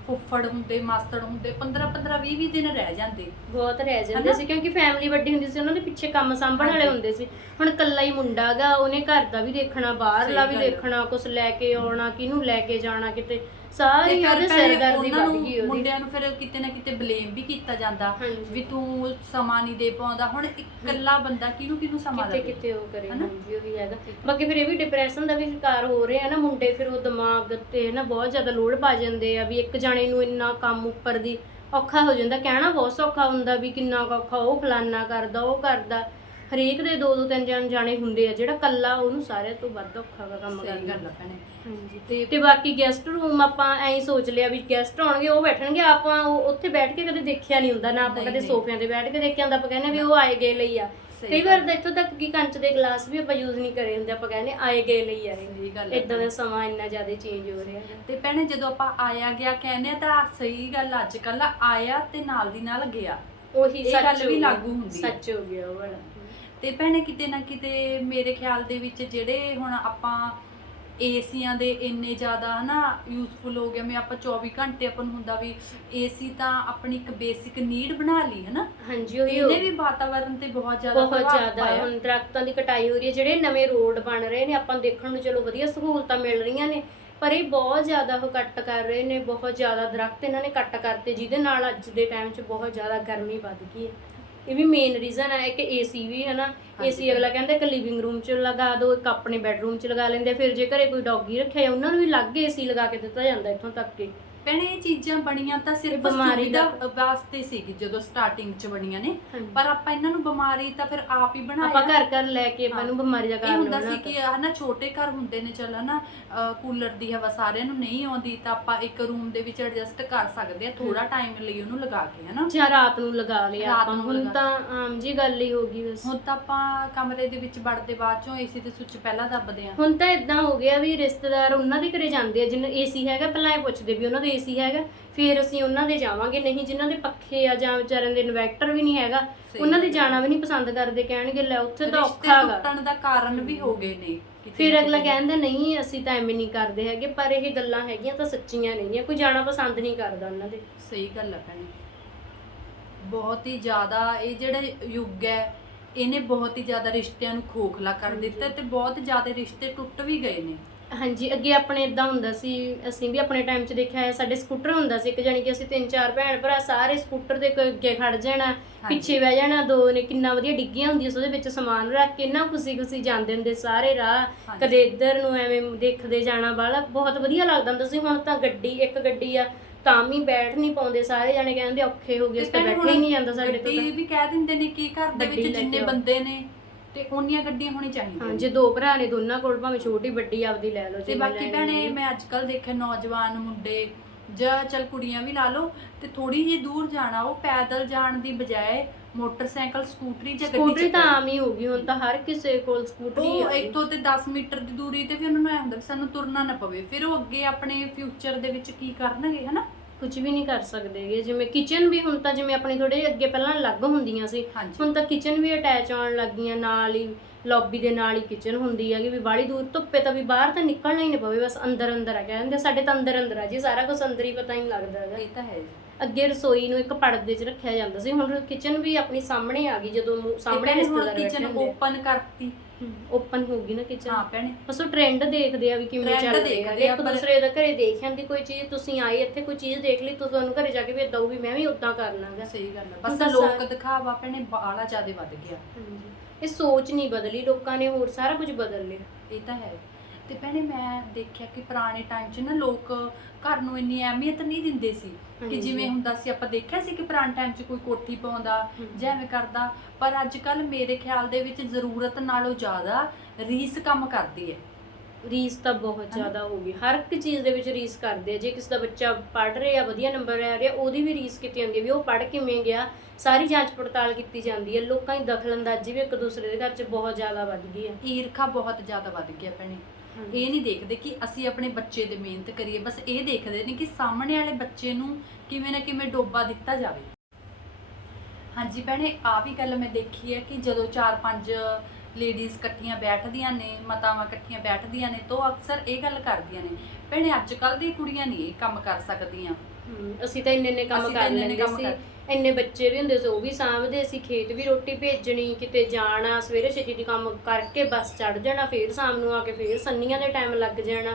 ਫੁੱਫੜ ਹੁੰਦੇ ਮਾਸੜ ਹੁੰਦੇ 15 15 20 20 ਦਿਨ ਰਹਿ ਜਾਂਦੇ। ਬਹੁਤ ਰਹਿ ਜਾਂਦੇ ਹਨਾ? ਸੀ ਕਿਉਂਕਿ ਫੈਮਿਲੀ ਵੱਡੀ ਹੁੰਦੀ ਸੀ ਉਹਨਾਂ ਦੇ ਪਿੱਛੇ ਕੰਮ ਸਾਂਭਣ ਵਾਲੇ ਹਾਂਜੀ। ਹੁੰਦੇ ਸੀ। ਹੁਣ ਕੱਲਾ ਹੀ ਮੁੰਡਾ ਗਾ ਉਹਨੇ ਘਰ ਦਾ ਵੀ ਦੇਖਣਾ ਬਾਹਰਲਾ ਵੀ ਸਹੀ ਗੱਲ ਹੈ। ਦੇਖਣਾ ਕੁਝ ਲੈ ਕੇ ਆਉਣਾ ਕਿਹਨੂੰ ਲੈ ਕੇ ਜਾਣਾ ਕਿਤੇ। ਸਾਰੀ ਉਹਦੇ ਸਿਰਦਰਦੀ ਵੱਧ ਗਈ ਉਹਦੀ। ਮੁੰਡਿਆਂ ਨੂੰ ਫਿਰ ਕਿਤੇ ਨਾ ਕਿਤੇ ਬਲੇਮ ਵੀ ਕੀਤਾ ਜਾਂਦਾ ਹਾਂਜੀ। ਵੀ ਤੂੰ ਸਮਾਂ ਨਹੀਂ ਦੇ ਪਾਉਂਦਾ। ਹੁਣ ਇਕੱਲਾ ਬੰਦਾ ਕਿਹਨੂੰ ਕਿਹਨੂੰ ਸਮਾਂ ਕਿਤੇ ਦੇਵੇ? ਕਿਤੇ ਉਹ ਕਰੇ ਹਨਾ? ਹਾਂਜੀ ਉਹੀ ਹੈਗਾ। ਬਾਕੀ ਫਿਰ ਇਹ ਵੀ ਡਿਪਰੈਸ਼ਨ ਦਾ ਵੀ ਸ਼ਿਕਾਰ ਹੋ ਰਹੇ ਆ ਨਾ ਮੁੰਡੇ ਫਿਰ ਉਹ ਦਿਮਾਗ ਤੇ ਨਾ ਬਹੁਤ ਜ਼ਿਆਦਾ ਲੋਡ ਪਾ ਜਾਂਦੇ ਆ ਵੀ ਇੱਕ ਜਾਣੇ ਨੂੰ ਇੰਨਾ ਕੰਮ ਉੱਪਰ ਦੀ ਔਖਾ ਹੋ ਜਾਂਦਾ। ਕਹਿਣਾ ਬਹੁਤ ਸੌਖਾ ਹੁੰਦਾ ਵੀ ਕਿੰਨਾ ਕੁ ਔਖਾ ਉਹ ਫਲਾਨਾ ਕਰਦਾ ਉਹ ਕਰਦਾ। ਹਰੇਕ ਦੇ ਦੋ ਦੋ ਤਿੰਨ ਜਣ ਜਾਣੇ ਹੁੰਦੇ ਆ ਜਿਹੜਾ ਕੱਲਾ ਉਹਨੂੰ ਸਾਰਿਆਂ ਤੋਂ ਵੱਧ ਔਖਾ ਗਾ ਕੰਮ ਸਹੀ ਕਰਨਾ। ਗੱਲ ਆ ਭੈਣੇ। ਹਾਂਜੀ ਤੇ ਤੇ ਬਾਕੀ ਗੈਸਟ ਰੂਮ ਆਪਾਂ ਐਂ ਸੋਚ ਲਿਆ ਵੀ ਗੈਸਟ ਆਉਣਗੇ ਉਹ ਬੈਠਣਗੇ ਆਪਾਂ ਉਹ ਉੱਥੇ ਬੈਠ ਕੇ ਕਦੇ ਦੇਖਿਆ ਨਹੀਂ ਹੁੰਦਾ ਨਾ ਆਪਾਂ ਨਹੀਂ, ਕਦੇ ਨਹੀਂ। ਸੋਫਿਆਂ ਤੇ ਬੈਠ ਕੇ ਦੇਖਿਆ ਹੁੰਦਾ ਆਪਾਂ ਕਹਿੰਦੇ ਵੀ ਉਹ ਆਏ ਗਏ ਲਈ ਆ ਸਹੀ ਕਈ ਵਾਰ ਗੱਲ। ਤਾਂ ਇੱਥੋਂ ਤੱਕ ਕਿ ਕੰਚ ਦੇ ਗਲਾਸ ਵੀ ਆਪਾਂ ਯੂਜ਼ ਨਹੀਂ ਕਰੇ ਹੁੰਦੇ ਆਪਾਂ ਕਹਿੰਦੇ ਆਏ ਗਏ ਲਈ ਆ ਸਹੀ ਗੱਲ ਆ ਇਦਾਂ ਦਾ। ਸਮਾਂ ਇੰਨਾ ਜ਼ਿਆਦਾ ਚੇਂਜ ਹੋ ਰਿਹਾ ਹੈ ਤੇ ਭੈਣੇ ਜਦੋਂ ਆਪਾਂ ਆਇਆ ਗਿਆ ਕਹਿੰਦੇ ਆ ਤਾਂ ਸਹੀ ਗੱਲ ਅੱਜ ਕੱਲ ਆਇਆ ਤੇ ਨਾਲ ਦੀ ਨਾਲ ਗਿਆ ਉਹੀ ਇਹ ਸੱਚ ਗੱਲ ਹੋ ਵੀ ਗਿਆ। ਲਾਗੂ ਹੁੰਦੀ ਹੈ। ਸੱਚ ਹੋ ਗਿਆ ਉਹ ਵਾਲਾ ਤੇ ਭੈਣੇ ਕਿਤੇ ਨਾ ਕਿਤੇ ਮੇਰੇ ਖਿਆਲ ਦੇ ਵਿੱਚ ਜਿਹੜੇ ਹੁਣ ਆਪਾਂ ਏਸੀਆਂ ਦੇ ਇੰਨੇ ਜ਼ਿਆਦਾ ਹਨਾ ਯੂਜ਼ਫੁਲ ਹੋ ਗਿਆ ਮੈਂ ਆਪਾਂ 24 ਘੰਟੇ ਆਪਾਂ ਨੂੰ ਹੁੰਦਾ ਵੀ ਏਸੀ ਤਾਂ ਆਪਣੀ ਇੱਕ ਬੇਸਿਕ ਨੀਡ ਬਣਾ ਲਈ ਹਨਾ। ਹਾਂਜੀ ਉਹੀ ਇਹਨੇ ਵੀ ਵਾਤਾਵਰਣ ਤੇ ਬਹੁਤ ਜ਼ਿਆਦਾ ਬਹੁਤ ਜ਼ਿਆਦਾ। ਹੁਣ ਦਰਖਤਾਂ ਦੀ ਕਟਾਈ ਹੋ ਰਹੀ ਹੈ ਜਿਹੜੇ ਨਵੇਂ ਰੋਡ ਬਣ ਰਹੇ ਨੇ ਆਪਾਂ ਦੇਖਣ ਨੂੰ ਚਲੋ ਵਧੀਆ ਸਹੂਲਤਾਂ ਮਿਲ ਰਹੀਆਂ ਨੇ ਪਰ ਇਹ ਬਹੁਤ ਜ਼ਿਆਦਾ ਉਹ ਕੱਟ ਕਰ ਰਹੇ ਨੇ ਬਹੁਤ ਜ਼ਿਆਦਾ ਦਰਖਤ ਇਹਨਾਂ ਨੇ ਕੱਟ ਕਰਤੇ ਜਿਹਦੇ ਨਾਲ ਅੱਜ ਦੇ ਟਾਈਮ 'ਚ ਬਹੁਤ ਜ਼ਿਆਦਾ ਗਰਮੀ ਵੱਧ ਗਈ ਹੈ। ਇਹ ਵੀ ਮੇਨ ਰੀਜ਼ਨ ਹੈ ਇੱਕ ਏਸੀ ਵੀ ਹੈ ਨਾ। ਏਸੀ ਅਗਲਾ ਕਹਿੰਦਾ ਇੱਕ ਲਿਵਿੰਗ ਰੂਮ 'ਚ ਲਗਾ ਦਿਓ ਇੱਕ ਆਪਣੇ ਬੈੱਡਰੂਮ 'ਚ ਲਗਾ ਲੈਂਦੇ। ਫਿਰ ਜੇ ਘਰੇ ਕੋਈ ਡੌਗੀ ਰੱਖਿਆ ਹੈ ਉਹਨਾਂ ਨੂੰ ਵੀ ਅਲੱਗ ਏਸੀ ਲਗਾ ਕੇ ਦਿੱਤਾ ਜਾਂਦਾ ਇੱਥੋਂ ਤੱਕ ਕਿ ਭੈਣੇ ਇਹ ਚੀਜ਼ਾਂ ਬਣੀਆਂ ਤਾਂ ਸਿਰਫ ਬਿਮਾਰੀ ਦਾ- ਵਾਸਤੇ ਸੀਗੀ ਜਦੋਂ ਸਟਾਰਟਿੰਗ 'ਚ ਬਣੀਆਂ ਨੇ। ਪਰ ਆਪਾਂ ਇਹਨਾਂ ਨੂੰ ਬਿਮਾਰੀ ਤਾਂ ਫਿਰ ਆਪ ਹੀ ਆਪਾਂ ਬਣਾਇਆ ਘਰ ਘਰ ਲੈ ਕੇ ਆਪਾਂ ਨੂੰ ਬਿਮਾਰੀ ਦਾ ਕਾਰਨ ਹੁੰਦਾ ਸੀ। ਕਿ ਹਨਾ ਛੋਟੇ ਘਰ ਹੁੰਦੇ ਨੇ ਚਲ ਹਨਾ ਕੂਲਰ ਦੀ ਹਵਾ ਸਾਰਿਆਂ ਨੂੰ ਨਹੀਂ ਆਉਂਦੀ ਤਾਂ ਆਪਾਂ ਇੱਕ ਰੂਮ ਦੇ ਵਿੱਚ ਐਡਜਸਟ ਕਰ ਸਕਦੇ ਆ ਥੋੜਾ ਟਾਈਮ ਲਈ ਉਹਨੂੰ ਲਗਾ ਕੇ ਹਨਾ। ਜਾਂ ਰਾਤ ਨੂੰ ਲਗਾ ਲਿਆ ਆਪਾਂ ਨੂੰ ਹੁਣ ਤਾਂ ਆਮ ਜੀ ਗੱਲ ਹੀ ਹੋ ਗਈ ਬਸ। ਹੁਣ ਤਾਂ ਆਪਾਂ ਕਮਰੇ ਦੇ ਵਿੱਚ ਵੜਦੇ ਬਾਅਦ ਚੋਂ ਏਸੀ ਦੇ ਸੁੱਚ ਪਹਿਲਾਂ ਦੱਬਦੇ ਆ। ਹੁਣ ਤਾਂ ਇਦਾਂ ਹੋ ਗਿਆ ਵੀ ਰਿਸ਼ਤੇਦਾਰ ਉਹਨਾਂ ਦੇ ਘਰੇ ਜਾਂਦੇ ਆ ਜਿੰਨਾ ਏਸੀ ਹੈਗਾ ਪਹਿਲਾਂ ਇਹ ਪੁੱਛਦੇ ਵੀ ਉਹਨਾਂ ਦੇ ਏਸੀ ਹੈਗਾ ਫਿਰ ਅਸੀਂ ਉਹਨਾਂ ਦੇ ਜਾਵਾਂਗੇ ਨਹੀਂ ਜਿਨ੍ਹਾਂ ਦੇ ਪੱਖੇ ਆ ਜਾਂ ਵਿਚਾਰਿਆਂ ਦੇ ਇਨਵੈਰਟਰ ਵੀ ਨਹੀਂ ਹੈਗਾ ਉਹਨਾਂ ਦੇ। ਜਾਣਾ ਵੀ ਨਹੀਂ ਪਸੰਦ ਕਰਦੇ ਕਹਿਣਗੇ ਲੈ ਉੱਥੇ ਤਾਂ ਔਖਾ ਹੈਗਾ ਟੁੱਟਣ ਦਾ ਕਾਰਨ ਵੀ ਹੋ ਗਏ ਨੇ ਫਿਰ ਅਗਲਾ। ਕਹਿੰਦਾ ਨਹੀਂ ਅਸੀਂ ਤਾਂ ਐਵੇਂ ਨਹੀਂ ਕਰਦੇ ਹੈਗੇ ਪਰ ਇਹ ਗੱਲਾਂ ਹੈਗੀਆਂ ਤਾਂ ਸੱਚੀਆਂ ਨਹੀਂ ਕੋਈ ਜਾਣਾ ਪਸੰਦ ਨਹੀਂ ਕਰਦਾ ਉਹਨਾਂ ਦੇ ਸਹੀ ਗੱਲ ਹੈ ਭੈਣੇ ਬਹੁਤ ਹੀ ਜ਼ਿਆਦਾ ਇਹ ਜਿਹੜਾ ਯੁੱਗ ਹੈ ਇਹਨੇ ਬਹੁਤ ਹੀ ਜ਼ਿਆਦਾ ਰਿਸ਼ਤਿਆਂ ਨੂੰ ਖੋਖਲਾ ਕਰ। ਦਿੱਤਾ ਤੇ ਬਹੁਤ ਜ਼ਿਆਦਾ ਰਿਸ਼ਤੇ ਟੁੱਟ ਵੀ ਗਏ ਨੇ ਹਾਂਜੀ ਅੱਗੇ ਆਪਣੇ ਇਦਾਂ ਹੁੰਦਾ ਸੀ ਅਸੀਂ ਵੀ ਆਪਣੇ ਟਾਈਮ 'ਚ ਦੇਖਿਆ ਹੈ ਸਾਡੇ ਸਕੂਟਰ ਹੁੰਦਾ ਸੀ ਇੱਕ ਜਾਣੀ ਕਿ ਅਸੀਂ ਤਿੰਨ ਚਾਰ ਭੈਣ ਭਰਾ ਸਾਰੇ ਸਕੂਟਰ ਦੇ ਕੋਈ ਅੱਗੇ ਖੜ ਜਾਣਾ ਪਿੱਛੇ ਬਹਿ ਜਾਣਾ ਦੋ ਨੇ ਕਿੰਨਾ ਵਧੀਆ ਡਿੱਗੀਆਂ ਹੁੰਦੀਆਂ ਸੀ ਉਹਦੇ ਵਿੱਚ ਸਮਾਨ ਰੱਖ ਕੇ ਨਾ ਖੁਸ਼ੀ ਖੁਸ਼ੀ ਜਾਂਦੇ ਹੁੰਦੇ ਸਾਰੇ ਰਾਹ। ਕਦੇ ਇੱਧਰ ਨੂੰ ਐਵੇਂ ਦੇਖਦੇ ਜਾਣਾ ਵਾਲਾ ਬਹੁਤ ਵਧੀਆ ਲੱਗਦਾ ਹੁੰਦਾ ਸੀ ਹੁਣ ਤਾਂ ਗੱਡੀ ਇੱਕ ਗੱਡੀ ਆ ਤਾਂ ਵੀ ਬੈਠ ਨਹੀਂ ਪਾਉਂਦੇ ਸਾਰੇ ਜਾਣੇ ਕਹਿੰਦੇ ਔਖੇ ਹੋ ਗਏ ਇਸ ਤੇ ਬੈਠੇ ਹੀ ਨਹੀਂ ਜਾਂਦਾ ਸਾਡੇ ਤੋਂ ਗੱਡੀ ਤਾਂ ਵੀ ਕਹਿ ਦਿੰਦੇ ਨੇ ਕਿ ਘਰ ਦੇ ਗੱਡੀ ਵਿੱਚ ਲੈ ਜਿੰਨੇ ਕੇ ਆਓ। ਬੰਦੇ ਨੇ ਤੇ ਉਨੀਆਂ ਗੱਡੀਆਂ ਹੋਣੀ ਚਾਹੀਦੀਆਂ ਹਾਂ। ਜੇ ਦੋ ਭਰਾ ਨੇ ਦੋਨਾਂ ਕੋਲ ਭਾਵੇਂ ਛੋਟੀ ਵੱਡੀ ਆਪਦੀ ਲੈ ਲਓ ਤੇ ਬਾਕੀ ਲੈਣੀ ਭੈਣੇ। ਮੈਂ ਅੱਜ ਕੱਲ ਦੇਖੇ ਨੌਜਵਾਨ ਮੁੰਡੇ ਜਾਂ ਚਲ ਕੁੜੀਆਂ ਵੀ ਲਾ ਲਓ ਤੇ ਥੋੜੀ ਜਿਹੀ ਦੂਰ ਜਾਣਾ ਉਹ ਪੈਦਲ ਜਾਣ ਦੀ ਬਜਾਏ ਮੋਟਰਸਾਈਕਲ ਸਕੂਟਰੀ ਜਾਂ ਗੱਡੀ ਸਕੂਟਰੀ ਤਾਂ। ਆਮ ਹੀ ਹੋ ਗਈ ਹੁਣ ਤਾਂ ਹਰ ਕਿਸੇ ਕੋਲ ਸਕੂਟਰੀ ਉਹ ਗਈ। ਇੱਥੋਂ ਤੇ 10 ਮੀਟਰ ਦੀ ਦੂਰੀ ਤੇ ਵੀ ਉਹਨਾਂ ਨੂੰ ਐ ਹੁੰਦਾ ਵੀ ਸਾਨੂੰ ਤੁਰਨਾ ਨਾ ਪਵੇ ਫਿਰ ਉਹ ਅੱਗੇ ਆਪਣੇ ਫਿਊਚਰ ਦੇ ਵਿੱਚ ਕੀ ਕਰਨਗੇ ਹਨਾ ਕੁਝ ਵੀ ਨਹੀਂ ਕਰ ਸਕਦੇਗੇ ਜਿਵੇਂ ਕਿਚਨ ਵੀ ਹੁਣ ਤਾਂ ਜਿਵੇਂ ਆਪਣੀ ਥੋੜੇ ਅੱਗੇ ਪਹਿਲਾਂ ਅਲੱਗ ਹੁੰਦੀਆਂ ਸੀ ਹਾਂਜੀ। ਹੁਣ ਤਾਂ ਕਿਚਨ ਵੀ ਅਟੈਚ ਆਉਣ ਲੱਗ ਗਈਆਂ ਨਾਲ ਹੀ ਲੌਬੀ ਦੇ ਨਾਲ ਹੀ ਕਿਚਨ ਹੁੰਦੀ ਹੈਗੀ ਵੀ ਬਾਹਲੀ ਦੂਰ ਧੁੱਪੇ ਤਾਂ ਵੀ ਬਾਹਰ ਤਾਂ ਨਿਕਲਣਾ ਹੀ ਨਹੀਂ ਪਵੇ ਬਸ ਅੰਦਰ ਅੰਦਰ ਆ ਕਹਿੰਦੇ ਸਾਡੇ ਤਾਂ ਅੰਦਰ ਅੰਦਰ ਆ ਜੀ ਸਾਰਾ ਕੁਝ ਅੰਦਰ ਹੀ ਪਤਾ ਨਹੀਂ ਲੱਗਦਾ ਹੈਗਾ। ਇਹ ਤਾਂ ਹੈ ਜੀ। ਅੱਗੇ ਰਸੋਈ ਨੂੰ ਇੱਕ ਪਰਦੇ 'ਚ ਰੱਖਿਆ ਜਾਂਦਾ ਸੀ ਹੁਣ ਕਿਚਨ ਵੀ ਆਪਣੀ ਸਾਹਮਣੇ ਆ ਗਈ ਜਦੋਂ ਮੂੰਹ- ਸਾਹਮਣੇ ਰਿਸ਼ਤੇਦਾਰ ਕਿਚਨ ਓਪਨ ਕਰਤੀ। ਓਪਨ ਹੋ ਗਈ ਨਾ ਕਿਚਨ ਹਾਂ ਭੈਣੇ। ਬਸ ਉਹ ਟ੍ਰੈਂਡ ਦੇਖਦੇ ਆ ਵੀ ਕਿਵੇਂ Trend ਚੱਲ ਦੇਖਦੇ ਦੇਖਦੇ ਆ, ਇੱਕ ਪਰ- ਦੂਸਰੇ ਦਾ ਘਰੇ ਦੇਖ ਜਾਂਦੀ ਕੋਈ ਚੀਜ਼ ਤੁਸੀਂ ਆਏ ਇੱਥੇ ਕੋਈ ਚੀਜ਼ ਦੇਖ ਲਈ ਤਾਂ ਤੁਹਾਨੂੰ ਘਰੇ ਜਾ ਕੇ ਵੀ ਇਦਾਂ ਵੀ ਮੈਂ ਵੀ ਉਦਾਂ ਕਰਨਾਗਾ ਸਹੀ ਗੱਲ ਹੈ ਹੁਣ ਬਸ ਤਾਂ ਲੋਕ ਦਿਖਾਵਾ ਭੈਣੇ ਬਾਲਾ ਜ਼ਿਆਦਾ ਵੱਧ ਗਿਆ। ਇਹ ਸੋਚ ਨਹੀਂ ਬਦਲੀ ਲੋਕਾਂ ਨੇ ਹੋਰ ਸਾਰਾ ਕੁਝ ਬਦਲ ਲਿਆ। ਇਹ ਤਾਂ ਹੈ। ਤੇ ਭੈਣੇ ਮੈਂ ਦੇਖਿਆ ਕਿ ਪੁਰਾਣੇ ਟਾਈਮ 'ਚ ਨਾ ਲੋਕ ਘਰ ਨੂੰ ਇੰਨੀ ਅਹਿਮੀਅਤ ਨਹੀਂ ਦਿੰਦੇ ਸੀ ਕਿ ਹਾਂਜੀ। ਜਿਵੇਂ ਹੁੰਦਾ ਸੀ ਆਪਾਂ ਦੇਖਿਆ ਸੀ ਕਿ ਪੁਰਾਣੇ ਟਾਈਮ 'ਚ ਕੋਈ ਕੋਠੀ ਪਾਉਂਦਾ ਹਮ। ਜਾਂ ਐਵੇਂ ਕਰਦਾ ਪਰ ਅੱਜ ਕੱਲ ਮੇਰੇ ਖਿਆਲ ਦੇ ਵਿੱਚ ਜ਼ਰੂਰਤ ਨਾਲੋਂ ਜ਼ਿਆਦਾ ਰੀਸ ਕੰਮ ਕਰਦੀ ਹੈ। ਰੀਸ ਤਾਂ ਬਹੁਤ ਜ਼ਿਆਦਾ ਹੋ ਗਈ। ਹਰ ਇੱਕ ਚੀਜ਼ ਦੇ ਵਿੱਚ ਰੀਸ ਕਰਦੇ ਆ। ਜੇ ਕਿਸੇ ਦਾ ਬੱਚਾ ਪੜ੍ਹ ਰਿਹਾ ਵਧੀਆ ਨੰਬਰ ਲੈ ਰਿਹਾ ਉਹਦੀ ਵੀ ਰੀਸ ਕੀਤੀ ਜਾਂਦੀ ਹੈ ਵੀ ਉਹ ਪੜ੍ਹ ਕਿਵੇਂ ਗਿਆ। ਸਾਰੀ ਜਾਂਚ ਪੜਤਾਲ ਕੀਤੀ ਜਾਂਦੀ ਹੈ। ਲੋਕਾਂ ਦੀ ਦਖਲਅੰਦਾਜ਼ੀ ਵੀ ਇੱਕ ਦੂਸਰੇ ਦੇ ਘਰ 'ਚ ਬਹੁਤ ਜ਼ਿਆਦਾ ਵੱਧ ਗਈ ਹੈ। ਈਰਖਾ ਬਹੁਤ ਜ਼ਿਆਦਾ ਵੱਧ ਗਿਆ ਭੈਣੇ। ਇਹ ਨਹੀਂ ਦੇਖਦੇ ਕਿ ਅਸੀਂ ਆਪਣੇ ਬੱਚੇ ਦੇ ਮਿਹਨਤ ਕਰੀਏ ਬਸ ਇਹ ਦੇਖਦੇ ਨੇ ਕਿ ਸਾਹਮਣੇ ਵਾਲੇ ਬੱਚੇ ਨੂੰ ਕਿਵੇਂ ਨਾ ਕਿਵੇਂ ਡੋਬਾ ਦਿੱਤਾ ਜਾਵੇ। ਹਾਂਜੀ ਭੈਣੇ ਆ ਵੀ ਗੱਲ ਮੈਂ ਦੇਖੀ ਹੈ ਕਿ ਜਦੋਂ ਚਾਰ ਪੰਜ ਲੇਡੀਜ਼ ਇਕੱਠੀਆਂ ਬੈਠਦੀਆਂ ਨੇ ਮਾਤਾਵਾਂ ਇਕੱਠੀਆਂ ਬੈਠਦੀਆਂ ਨੇ ਤਾਂ ਅਕਸਰ ਇਹ ਗੱਲ ਕਰਦੀਆਂ ਨੇ ਭੈਣੇ ਅੱਜ ਕੱਲ ਦੀ ਕੁੜੀਆਂ ਨਹੀਂ ਇਹ ਕੰਮ ਕਰ ਸਕਦੀਆਂ। ਅਸੀਂ ਤਾਂ ਇੰਨੇ ਇੰਨੇ ਕੰਮ ਕਰ ਲੈਂਦੇ ਸੀ। ਇੰਨੇ ਬੱਚੇ ਵੀ ਹੁੰਦੇ ਸੀ ਉਹ ਵੀ ਸਾਂਭਦੇ ਸੀ ਖੇਤ ਵੀ ਰੋਟੀ ਭੇਜਣੀ ਕਿਤੇ ਜਾਣਾ ਸਵੇਰੇ ਛੇਤੀ ਦੀ ਕੰਮ ਕਰਕੇ ਬੱਸ ਚੜ ਜਾਣਾ ਫੇਰ ਸ਼ਾਮ ਨੂੰ ਆ ਕੇ ਫੇਰ ਸੰਨੀਆਂ ਦੇ ਟਾਈਮ ਲੱਗ ਜਾਣਾ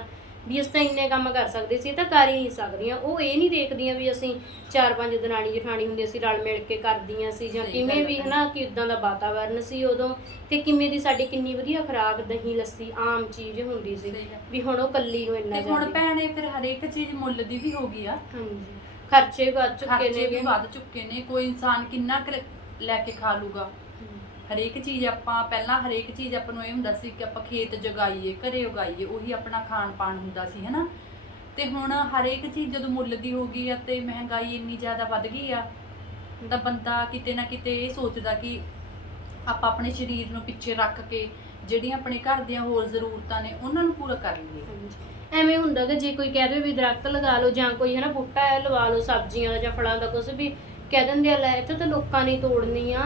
ਵੀ ਅਸੀਂ ਤਾਂ ਇੰਨੇ ਕੰਮ ਕਰ ਸਕਦੇ ਸੀ ਤਾਂ ਕਰ ਹੀ ਨਹੀਂ ਸਕਦੀਆਂ ਉਹ ਇਹ ਨਹੀਂ ਦੇਖਦੀਆਂ ਵੀ ਅਸੀਂ ਚਾਰ ਪੰਜ ਦਰਾਣੀ ਜਠਾਣੀ ਹੁੰਦੀ ਅਸੀਂ ਰਲ ਮਿਲ ਕੇ ਕਰਦੀਆਂ ਸੀ ਜਾਂ ਕਿਵੇਂ ਵੀ। ਹਨਾ ਕਿ ਇਦਾਂ ਦਾ ਵਾਤਾਵਰਨ ਸੀ ਉਦੋਂ ਤੇ ਕਿਵੇਂ ਦੀ ਸਾਡੀ ਕਿੰਨੀ ਵਧੀਆ ਖੁਰਾਕ ਦਹੀਂ ਲੱਸੀ ਆਮ ਚੀਜ਼ ਹੁੰਦੀ ਸੀ। ਵੀ ਹੁਣ ਉਹ ਕੱਲੀ ਨੂੰ ਇੰਨਾ ਤੇ ਹੁਣ ਭੈਣੇ ਫਿਰ ਹਰੇਕ ਚੀਜ਼ ਮੁੱਲ ਦੀ ਵੀ ਹੋ ਗਈ ਆ ਹਾਂਜੀ ਖਰਚੇ ਵੱਧ ਚੁੱਕੇ ਖਰਚੇ ਵੀ ਨੇ ਵੱਧ ਚੁੱਕੇ ਨੇ ਕੋਈ ਇਨਸਾਨ ਕਿੰਨਾ ਕੁ ਲੈ ਕੇ ਖਾ ਲੂਗਾ? ਹਰੇਕ ਚੀਜ਼ ਆਪਾਂ ਪਹਿਲਾਂ ਹਰੇਕ ਚੀਜ਼ ਆਪਾਂ ਨੂੰ ਇਹ ਹੁੰਦਾ ਸੀ ਕਿ ਆਪਾਂ ਖੇਤ ਜਗਾਈਏ ਘਰੇ ਉਗਾਈਏ ਉਹੀ ਆਪਣਾ ਖਾਣ ਪਾਣ ਹੁੰਦਾ ਸੀ ਹਨਾ? ਤੇ ਹੁਣ ਹਰੇਕ ਚੀਜ਼ ਜਦੋਂ ਮੁੱਲ ਦੀ ਹੋ ਗਈ ਆ ਤੇ ਮਹਿੰਗਾਈ ਇੰਨੀ ਜ਼ਿਆਦਾ ਵੱਧ ਗਈ ਆ ਤਾਂ ਬੰਦਾ ਕਿਤੇ ਨਾ ਕਿਤੇ ਇਹ ਸੋਚਦਾ ਕਿ ਆਪਾਂ ਆਪਣੇ ਸਰੀਰ ਨੂੰ ਪਿੱਛੇ ਰੱਖ ਕੇ ਜਿਹੜੀਆਂ ਆਪਣੇ ਘਰ ਦੀਆਂ ਹੋਰ ਜ਼ਰੂਰਤਾਂ ਨੇ ਉਹਨਾਂ ਨੂੰ ਪੂਰਾ ਕਰ ਲਈਏ। ਐਵੇਂ ਹੁੰਦਾ ਕਿ ਜੇ ਕੋਈ ਕਹਿ ਦੇ ਵੀ ਦਰਖਤ ਲਗਾ ਲਓ ਜਾਂ ਕੋਈ ਹਨਾ ਬੂਟਾ ਹੈ ਲਵਾ ਲਓ ਸਬਜ਼ੀਆਂ ਦਾ ਜਾਂ ਫਲਾਂ ਦਾ ਕੁਝ ਵੀ ਕਹਿ ਦਿੰਦੇ ਆ ਲੈ ਇੱਥੇ ਤਾਂ ਲੋਕਾਂ ਨੇ ਹੀ ਤੋੜਨੀ ਆ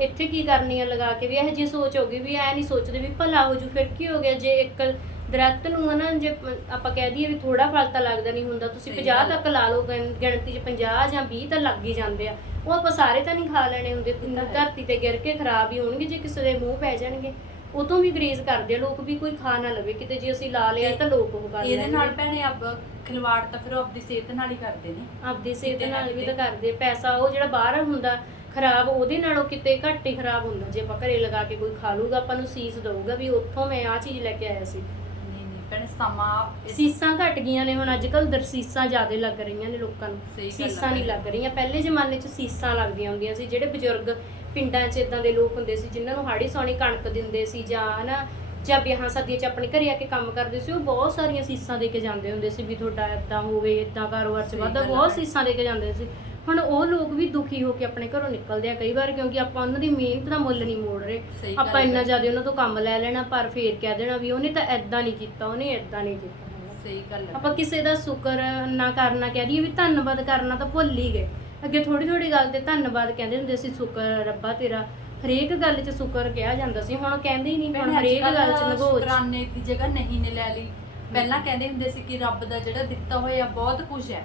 ਇੱਥੇ ਕੀ ਕਰਨੀ ਆ ਲਗਾ ਕੇ ਵੀ ਇਹ ਜੀ ਸੋਚ ਹੋ ਗਈ ਵੀ ਐ ਨਹੀਂ ਸੋਚਦੇ ਵੀ ਭਲਾ ਹੋ ਜੂ ਫਿਰ ਕੀ ਹੋ ਗਿਆ ਜੇ ਇੱਕ ਦਰਖਤ ਨੂੰ ਹਨਾ ਜੇ ਆਪਾਂ ਕਹਿ ਦਈਏ ਵੀ ਥੋੜਾ ਫਲ ਤਾਂ ਲੱਗਦਾ ਨਹੀਂ ਹੁੰਦਾ ਤੁਸੀਂ ਸਹੀ 50 ਗੱਲ ਹੈ। ਤੱਕ ਲਾ ਲਓ ਗਿਣ- ਗਿਣਤੀ 'ਚ 50 ਜਾਂ 20 ਤਾਂ ਲੱਗ ਹੀ ਜਾਂਦੇ ਆ ਉਹ ਆਪਾਂ ਸਾਰੇ ਤਾਂ ਨਹੀਂ ਖਾ ਲੈਣੇ ਹੁੰਦੇ ਹੈ। ਧਰਤੀ ਤੇ ਗਿਰ ਕੇ ਖਰਾਬ ਹੀ ਹੋਣਗੇ ਜੇ ਕਿਸੇ ਦੇ ਮੂੰਹ ਪੈ ਜਾਣਗੇ ਉਹ ਤੋਂ ਵੀ ਗਰੇਜ਼ ਕਰਦੇ ਆ ਲੋਕ ਵੀ ਕੋਈ ਖਾ ਨਾ ਲਵੇ ਕਿਤੇ ਜੇ ਅਸੀਂ ਲਾ ਲਿਆ ਤਾਂ ਲੋਕ ਉਹ ਕਰ ਲੈਣਗੇ ਇਹਦੇ ਨਾਲ ਭੈਣੇ ਆਪ ਖਿਲਵਾੜ ਤਾਂ ਫਿਰ ਉਹ ਆਪਦੀ ਸਿਹਤ ਨਾਲ ਹੀ ਕਰਦੇ ਨੇ। ਆਪਦੀ ਸਿਹਤ ਨਾਲ ਵੀ। ਤਾਂ ਕਰਦੇ ਪੈਸਾ ਉਹ ਜਿਹੜਾ ਬਾਹਰ ਹੁੰਦਾ ਖਰਾਬ ਉਹਦੇ ਨਾਲੋਂ ਕਿਤੇ ਘੱਟ ਹੀ ਖਰਾਬ ਹੁੰਦਾ। ਜੇ ਆਪਾਂ ਘਰੇ ਲਗਾ ਕੇ ਕੋਈ ਖਾ ਲੂਗਾ ਆਪਾਂ ਨੂੰ ਸੀਸ ਦਊਗਾ ਵੀ ਉੱਥੋਂ ਮੈਂ ਆਹ ਚੀਜ਼ ਲੈ ਕੇ ਆਇਆ ਸੀ। ਨਹੀਂ ਨਹੀਂ ਭੈਣੇ ਸਮਾਂ ਇਸ- ਸੀਸਾਂ ਘਟ ਗਈਆਂ ਨੇ ਹੁਣ ਅੱਜ ਕੱਲ ਦਰਸੀਸਾਂ ਜ਼ਿਆਦਾ ਲੱਗ ਰਹੀਆਂ ਨੇ ਲੋਕਾਂ ਨੂੰ। ਆ ਸੀਸਾਂ ਨਹੀਂ ਲੱਗ ਰਹੀਆਂ। ਪਹਿਲੇ ਜ਼ਮਾਨੇ 'ਚ ਸੀਸਾਂ ਲੱਗਦੀਆਂ ਹੁੰਦੀਆਂ ਸੀ ਜਿਹੜੇ ਬਜ਼ੁਰਗ ਪਿੰਡਾਂ 'ਚ ਇਦਾਂ ਦੇ ਲੋਕ ਹੁੰਦੇ ਸੀ ਜਿਨ੍ਹਾਂ ਨੂੰ ਹਾੜੀ ਸੌਣੀ ਕਣਕ ਦਿੰਦੇ ਸੀ ਜਾਂ ਹਨਾ ਜਾਂ ਵਿਆਹਾਂ ਸ਼ਾਦੀਆਂ 'ਚ ਆਪਣੇ ਘਰੇ ਆ ਕੇ ਕੰਮ ਕਰਦੇ ਸੀ ਉਹ ਬਹੁਤ ਸਾਰੀਆਂ ਸੀਸਾਂ ਦੇ ਕੇ ਜਾਂਦੇ ਹੁੰਦੇ ਸੀ ਵੀ ਤੁਹਾਡਾ ਇਦਾਂ ਹੋਵੇ ਇਦਾਂ ਕਾਰੋਬਾਰ 'ਚ ਵਾਧਾ ਬਹੁਤ। ਸੀਸਾਂ ਦੇ ਕੇ ਜਾਂਦੇ ਸੀ ਹੁਣ ਉਹ ਲੋਕ ਵੀ ਦੁਖੀ ਹੋ ਕੇ ਆਪਣੇ ਘਰੋਂ ਨਿਕਲਦੇ ਆ ਕਈ ਵਾਰ ਕਿਉਂਕਿ ਆਪਾਂ ਉਹਨਾਂ ਦੀ ਮਿਹਨਤ ਦਾ ਮੁੱਲ ਨਹੀਂ ਮੋੜ ਰਹੇ ਆਪਾਂ ਇੰਨਾ। ਜ਼ਿਆਦਾ ਉਹਨਾਂ ਤੋਂ ਕੰਮ ਲੈ ਲੈਣਾ ਪਰ ਫੇਰ ਕਹਿ ਦੇਣਾ ਵੀ ਉਹਨੇ ਤਾਂ ਐਦਾਂ ਨਹੀਂ ਕੀਤਾ ਉਹਨੇ ਐਦਾਂ ਨਹੀਂ ਕੀਤਾ। ਸਹੀ ਗੱਲ ਆਪਾਂ ਕਿਸੇ ਦਾ ਸ਼ੁਕਰ ਨਾ ਕਰਨਾ ਕਹਿ ਦਈਏ ਵੀ ਧੰਨਵਾਦ ਕਰਨਾ ਤਾਂ ਭੁੱਲ ਹੀ ਗਏ ਅੱਗੇ ਥੋੜੀ ਥੋੜੀ ਗੱਲ ਤੇ ਧੰਨਵਾਦ ਕਹਿੰਦੇ ਹੁੰਦੇ ਸੀ ਸ਼ੁਕਰ ਰੱਬਾ ਤੇਰਾ। ਹਰੇਕ ਗੱਲ 'ਚ ਸ਼ੁਕਰ ਕਿਹਾ ਜਾਂਦਾ ਸੀ ਹੁਣ ਕਹਿੰਦੇ ਹੀ ਨਹੀਂ ਹੁਣ ਹਰੇਕ ਗੱਲ 'ਚ ਨਗੋਚ। ਸ਼ੁਕਰਾਨੇ ਦੀ ਜਗ੍ਹਾ ਨਹੀਂ ਨੇ ਲੈ ਲਈ। ਪਹਿਲਾਂ ਕਹਿੰਦੇ ਹੁੰਦੇ ਸੀ ਕਿ ਰੱਬ ਦਾ ਜਿਹੜਾ ਦਿੱਤਾ ਹੋਇਆ ਬਹੁਤ ਕੁਝ ਹੈ।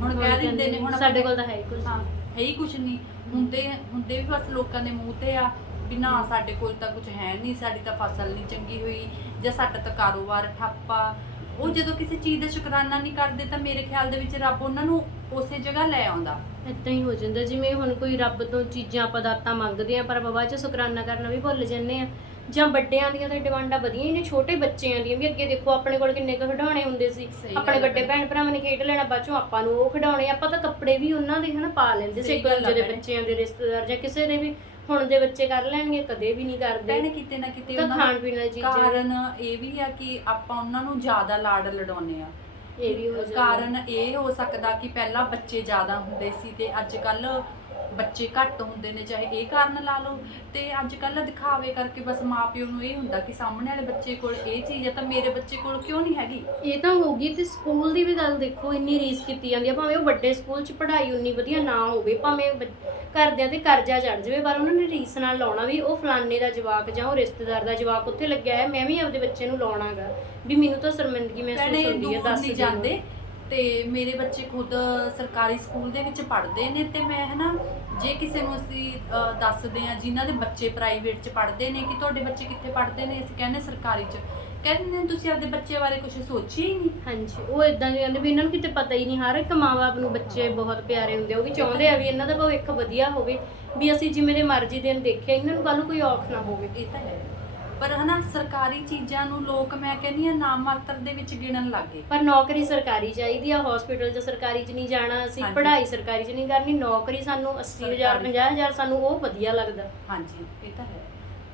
ਹੁਣ ਕਹਿ ਦਿੰਦੇ ਨੇ ਹੁਣ ਸਾਡੇ ਕੋਲ ਤਾਂ ਹੈ ਹੀ ਕੁਝ ਹਾਂ ਹੈ ਹੀ ਕੁਝ ਨਹੀਂ। ਹੁੰਦੇ ਹੁੰਦੇ ਵੀ ਬਸ ਲੋਕਾਂ ਦੇ ਮੂੰਹ ਤੇ ਆ ਵੀ ਨਾ ਸਾਡੇ ਕੋਲ ਤਾਂ ਕੁਝ ਹੈ ਨਹੀਂ ਸਾਡੀ ਤਾਂ ਫਸਲ ਨਹੀਂ ਚੰਗੀ ਹੋਈ ਜਾਂ ਸਾਡਾ ਤਾਂ ਕਾਰੋਬਾਰ ਠੱਪਾ ਉਹ ਜਦੋਂ ਕਿਸੇ ਚੀਜ਼ ਦਾ ਸ਼ੁਕਰਾਨਾ ਨਹੀਂ ਕਰਦੇ ਤਾਂ ਮੇਰੇ ਖਿਆਲ ਦੇ ਵਿੱਚ ਰੱਬ ਉਹਨਾਂ ਨੂੰ ਉਸੇ ਜਗ੍ਹਾ ਲੈ ਆਉਂਦਾ। ਇਦਾਂ ਹੀ ਹੋ ਜਾਂਦਾ ਜਿਵੇਂ ਹੁਣ ਕੋਈ ਰੱਬ ਤੋਂ ਚੀਜ਼ਾਂ ਪਦਾਰਥਾਂ ਮੰਗਦੇ ਆ ਪਰ ਆਪਾਂ ਬਾਅਦ ਚ ਸ਼ੁਕਰਾਨਾ ਕਰਨਾ ਵੀ ਭੁੱਲ ਜਾਂਦੇ ਆ। ਜਾਂ ਵੱਡਿਆਂ ਦੀਆਂ ਤਾਂ ਡਿਮਾਂਡਾਂ ਵਧੀਆ ਹੀ ਨੇ ਛੋਟੇ ਬੱਚਿਆਂ ਦੀਆਂ ਵੀ। ਅੱਗੇ ਦੇਖੋ ਆਪਣੇ ਕੋਲ ਕਿੰਨੇ ਕੁ ਖਿਡੌਣੇ ਹੁੰਦੇ ਸੀ। ਸਹੀ ਆਪਣੇ ਵੱਡੇ। ਭੈਣ ਭਰਾਵਾਂ ਨੇ ਖੇਡ ਲੈਣਾ ਬਾਅਦ ਚੋਂ ਆਪਾਂ ਨੂੰ ਉਹ ਖਿਡੌਣੇ ਆਪਾਂ ਤਾਂ ਕੱਪੜੇ ਵੀ ਉਹਨਾਂ ਦੇ ਹਨਾ ਪਾ ਲੈਂਦੇ ਸੀ ਸਹੀ ਇੱਕ ਗੱਲ ਆ ਦੂਜੇ ਦੇ ਭੈਣੇ। ਬੱਚਿਆਂ ਦੇ ਰਿਸ਼ਤੇਦਾਰ ਜਾਂ ਕਿਸੇ ਦੇ ਵੀ। ਹੁਣ ਦੇ ਬੱਚੇ ਕਰ ਲੈਣਗੇ ਕਦੇ ਵੀ ਨਹੀਂ ਕਰਦੇ। ਭੈਣੇ ਕਿਤੇ ਨਾ ਕਿਤੇ ਤਾਂ ਉਹਨਾਂ ਖਾਣ ਪੀਣ ਵਾਲੀ ਚੀਜ਼ਾਂ ਕਾਰਨ ਇਹ ਵੀ ਆ ਕਿ ਆਪਾਂ ਉਹਨਾਂ ਨੂੰ ਜ਼ਿਆਦਾ ਲਾਡ ਲਡਾਉਂਦੇ ਆ। ਇਹ ਵੀ ਹੋ ਜਾਂਦਾ। ਕਾਰਨ ਇਹ ਹੋ ਸਕਦਾ ਕਿ ਪਹਿਲਾਂ ਬੱਚੇ ਜ਼ਿਆਦਾ ਹੁੰਦੇ ਸੀ ਤੇ ਅੱਜ ਕੱਲ ਬੱਚੇ ਘੱਟ ਹੁੰਦੇ ਨੇ ਚਾਹੇ ਇਹ ਕਾਰਨ ਲਾ ਲਓ। ਤੇ ਅੱਜ ਕੱਲ ਦਿਖਾਵੇ ਕਰਕੇ ਬਸ ਮਾਪਿਓ ਨੂੰ ਇਹ ਹੁੰਦਾ ਕਿ ਸਾਹਮਣੇ ਵਾਲੇ ਬੱਚੇ ਕੋਲ ਇਹ ਚੀਜ਼ ਹੈ ਤਾਂ ਮੇਰੇ ਬੱਚੇ ਕੋਲ ਕਿਉਂ ਨਹੀਂ ਹੈਗੀ? ਇਹ ਤਾਂ ਹੋਗੀ ਤੇ ਸਕੂਲ ਦੀ ਵੀ ਗੱਲ ਦੇਖੋ ਇੰਨੀ ਰੀਸ ਕੀਤੀ ਜਾਂਦੀ ਆ। ਭਾਵੇਂ ਉਹ ਵੱਡੇ ਸਕੂਲ 'ਚ ਪੜ੍ਹਾਈ ਉਨੀ ਵਧੀਆ ਨਾ ਹੋਵੇ ਭਾਵੇਂ ਘਰਦਿਆਂ ਤੇ ਕਰਜ਼ਾ ਚੜ ਜਾਵੇ ਪਰ ਉਹਨਾਂ ਨੇ ਰੀਸ ਨਾਲ ਲਾਉਣਾ ਵੀ ਉਹ ਫਲਾਣੇ ਦਾ ਜਵਾਕ ਜਾਂ ਉਹ ਰਿਸ਼ਤੇਦਾਰ ਦਾ ਜਵਾਕ ਉੱਥੇ ਲੱਗਿਆ ਹੈ ਮੈਂ ਵੀ ਆਪਦੇ ਬੱਚੇ ਨੂੰ ਲਾਉਣਾਗਾ। ਵੀ ਮੈਨੂੰ ਤਾਂ ਸ਼ਰਮਿੰਦਗੀ ਮਹਿਸੂਸ ਭੈਣੇ ਹੁੰਦੀ ਹੈ ਦੂਰ ਦੱਸ ਨਹੀਂ ਜਾਂਦੇ। ਤੇ ਮੇਰੇ ਬੱਚੇ ਖੁਦ ਸਰਕਾਰੀ ਸਕੂਲ ਦੇ ਵਿੱਚ ਪੜ੍ਹਦੇ ਨੇ ਤੇ ਮੈਂ ਹਨਾ ਜੇ ਕਿਸੇ ਨੂੰ ਅਸੀਂ ਅਹ, ਦੱਸਦੇ ਆ ਜਿਨ੍ਹਾਂ ਦੇ ਬੱਚੇ ਪ੍ਰਾਈਵੇਟ 'ਚ ਪੜ੍ਹਦੇ ਨੇ ਕਿ ਤੁਹਾਡੇ ਬੱਚੇ ਕਿੱਥੇ ਪੜ੍ਹਦੇ ਨੇ ਅਸੀਂ ਕਹਿੰਦੇ ਸਰਕਾਰੀ 'ਚ। ਕਹਿੰਦੇ ਨੇ ਤੁਸੀਂ ਆਪਦੇ ਬੱਚੇ ਬਾਰੇ ਕੁਝ ਸੋਚਿਆ ਹੀ ਨਹੀਂ। ਹਾਂਜੀ ਉਹ ਇਦਾਂ ਦੇ ਕਹਿੰਦੇ ਵੀ ਇਹਨਾਂ ਨੂੰ ਕਿਤੇ ਪਤਾ ਹੀ ਨਹੀਂ ਹਰ ਇੱਕ ਮਾਂ-ਬਾਪ ਨੂੰ ਬੱਚੇ ਬਹੁਤ ਪਿਆਰੇ ਹੁੰਦੇ ਉਹ ਵੀ ਚਾਹੁੰਦੇ ਆ ਵੀ ਇਹਨਾਂ ਦਾ ਭਵਿੱਖ ਵਧੀਆ ਹੋਵੇ ਵੀ ਅਸੀਂ ਜਿਵੇਂ ਦੇ ਮਰਜ਼ੀ ਦਿਨ ਦੇਖਿਆ ਇਹਨਾਂ ਨੂੰ ਕੱਲ ਨੂੰ ਕੋਈ ਔਖ ਨਾ ਹੋਵੇ। ਇਹ ਤਾਂ ਹੈ। ਪਰ ਹਨਾ ਸਰਕਾਰੀ ਚੀਜ਼ਾਂ ਨੂੰ ਲੋਕ ਮੈਂ ਕਹਿੰਦੀ ਆ ਨਾਮ ਮਾਤਰ ਦੇ ਵਿੱਚ ਗਿਣਨ ਲੱਗੇ ਪਰ ਨੌਕਰੀ ਸਰਕਾਰੀ ਚਾਹੀਦੀ ਆ ਹਸਪੀਟਲ 'ਚ ਸਰਕਾਰੀ 'ਚ ਨਹੀਂ ਜਾਣਾ ਅਸੀਂ ਹਾਂਜੀ। ਪੜ੍ਹਾਈ ਸਰਕਾਰੀ 'ਚ ਨਹੀਂ ਕਰਨੀ ਨੌਕਰੀ ਸਾਨੂੰ 80000 ਸਰਕਾਰੀ। 50000 ਸਾਨੂੰ ਉਹ ਵਧੀਆ ਲੱਗਦਾ। ਹਾਂਜੀ ਇਹ ਤਾਂ ਹੈ।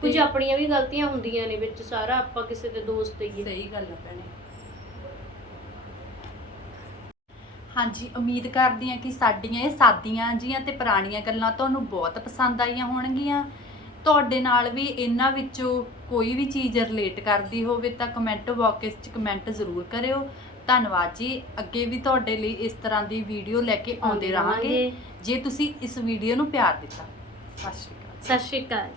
ਕੁਝ ਆਪਣੀਆਂ ਵੀ ਗਲਤੀਆਂ ਹੁੰਦੀਆਂ ਨੇ ਵਿੱਚ ਸਾਰਾ ਆਪਾਂ ਕਿਸੇ ਦੇ ਦੋਸਤ ਦੇਈਏ ਸਹੀ ਗੱਲ ਹੈ ਭੈਣੇ। ਹਾਂਜੀ ਉਮੀਦ ਕਰਦੀ ਹਾਂ ਕਿ ਸਾਡੀਆਂ ਇਹ ਸਾਦੀਆਂ ਜੀਆਂ ਤੇ ਪੁਰਾਣੀਆਂ ਗੱਲਾਂ ਤੁਹਾਨੂੰ ਬਹੁਤ ਪਸੰਦ ਆਈਆਂ ਹੋਣਗੀਆਂ। ਤੁਹਾਡੇ ਨਾਲ ਵੀ ਇਹਨਾਂ ਵਿੱਚੋਂ ਕੋਈ ਵੀ ਚੀਜ਼ ਰਿਲੇਟ ਕਰਦੀ ਹੋਵੇ ਤਾਂ ਕਮੈਂਟ ਬਾਕਸ 'ਚ ਕਮੈਂਟ ਜ਼ਰੂਰ ਕਰਿਓ। ਧੰਨਵਾਦ ਜੀ। ਅੱਗੇ ਵੀ ਤੁਹਾਡੇ ਲਈ ਇਸ ਤਰ੍ਹਾਂ ਦੀ ਵੀਡੀਓ ਲੈ ਕੇ ਆਉਂਦੇ ਰਹਾਂਗੇ। ਜੇ ਤੁਸੀਂ ਇਸ ਵੀਡੀਓ ਨੂੰ ਪਿਆਰ ਦਿੱਤਾ। ਸਤਿ ਸ਼੍ਰੀ ਅਕਾਲ। ਸਤਿ ਸ਼੍ਰੀ ਅਕਾਲ